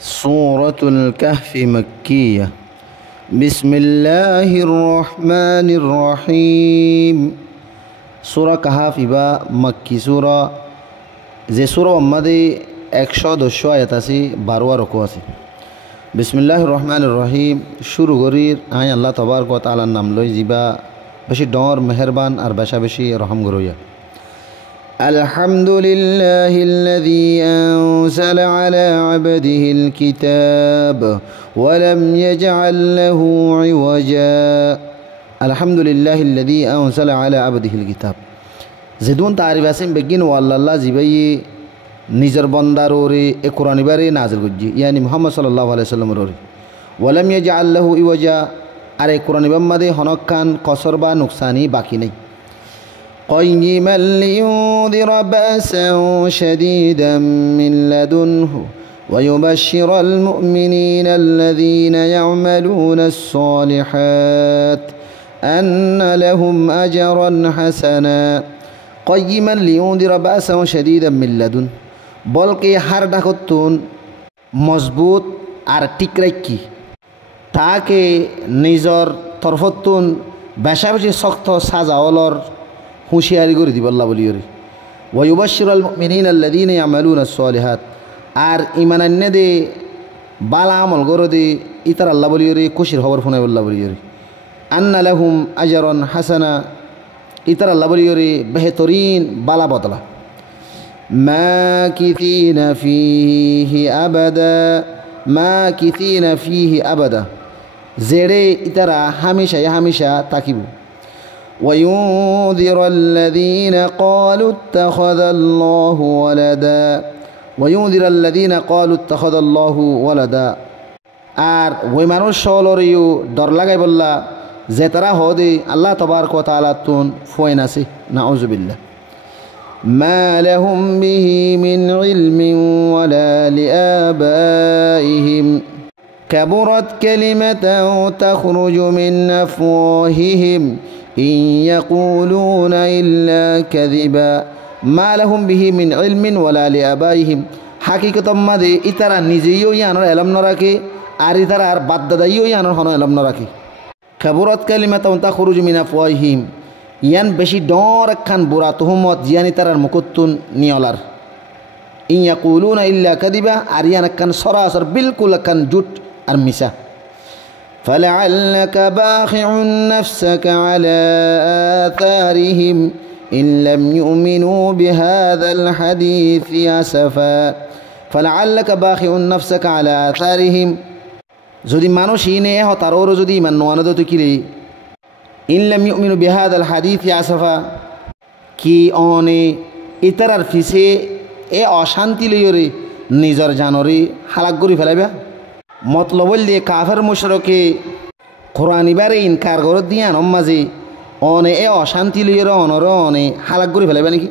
سورة الكهف مكية. بسم الله الرحمن الرحيم. سورة كهف বা মক্কি সূরা, যে সূরা মধ্যে 110 আয়াত আছে, 12 রকু আছে। বিসমিল্লাহির রহমানির রহিম। শুরু করির আয় আল্লাহ তাবারক ওয়া তাআলার নাম লই, জিবা বেশি ডর মেহেরবান আর বেশা বেশি রহম গরইয়া। الحمد لله الذي أنزل على عبده الكتاب ولم يجعل له عوجا. الحمد لله الذي أنزل على عبده الكتاب. زدون تعريف اسم بگين والله زبي نجر بندار اوري قرآن باري نازل گجي، يعني محمد صلى الله عليه وسلم اوري. ولم يجعل له عوجا. ارے قرآن بمدے ہنک کان قصر با نقصانی باقی نہیں. قيما لينذر بأسا شديدا من لدنه ويبشر المؤمنين الذين يعملون الصالحات أن لهم أجرا حسنا. قيما لينذر بأسا شديدا من لدن، بلکہ ہر ڈاکتون مضبوط আর ঠিক রাখি তাকে নিজর তরফতুন বেশা বেশি শক্ত সাজাওয়ালর হুঁশিয়ারি করে দিব আল্লাহ বলি ওরে। ওয়ায়ুবাশশিরুল মুমিনিনা আল্লাযীনা ইয়ামালুনা আস-সালিহাত, আর ঈমানান্নে দে বালা আমল গরো দে ইতার আল্লাহ বলি ওরে খুশির খবর শোনায় আল্লাহ বলি ওরে। আন্না লাহুম আজরান হাসানা, ইতার আল্লাহ বলি ওরে বেহতরিন বালা বদলা। মাকিথিনা ফীহি আবাদা, মাকিথিনা ফীহি আবাদা, জেড়ে ইতারা হামেশা হামেশা তাকিব। وينذر الذين قالوا اتخذ الله ولدا، وينذر الذين قالوا اتخذ الله ولدا। আর ওই মানুষ সকলেরও ডর লাগাই বললা যে তারা হদে আল্লাহ তাবারক ওয়া তাআলা তুন ফুয়াইন আছে, নাউযুবিল্লাহ। মা লাহুম বিহি মিন ইলমিন ওয়ালা লিআবাইহিম কাবুরাত কালিমাতান তাখরুজু মিন আফওয়াহিহিম إن يقولون إلا كذبا ما لهم به من علم ولا لآبائهم। حقيقة ما دي إترا نجيو يانر علم نراكي، আর ইতারা আর বাদ্দাদাইও ইয়ানোর হন এলম নরাকি। কাবুরাত কালিমাতান তাখরুজু মিন আফওয়াহিহিম, ইয়ান বেশি ডর একখান বুড়া তুহমত জিয়ান ইতারার মুকুত্তুন নিয়লার। ইন ইয়াকুলুনা ইল্লা কাযিবা, আর ইয়ান একখান সরাসর বিলকুল একখান জুট আর মিশা। فلعلك باخع نفسك على آثارهم إن لم يؤمنوا بهذا الحديث أسفا. فلعلك باخع نفسك على آثارهم، যদি মানুষ ইনে হতার ওর যদি ইমান নোয়ানো তো কিলে ইন লাম ইউমিনু বিহাদাল হাদিস আসফা, কি অনে ইতারার ফিসে এ অশান্তি লইরে নিজর জানরে হালাক করে ফেলাইবা। মতলব দিয়ে কাফের মুশরিকে কোরআন ইবারে ইনকার করে দিয়ান মাঝে অনে এ অশান্তি লইরে অনর অনে হালাক করে ফেলাইবা নাকি।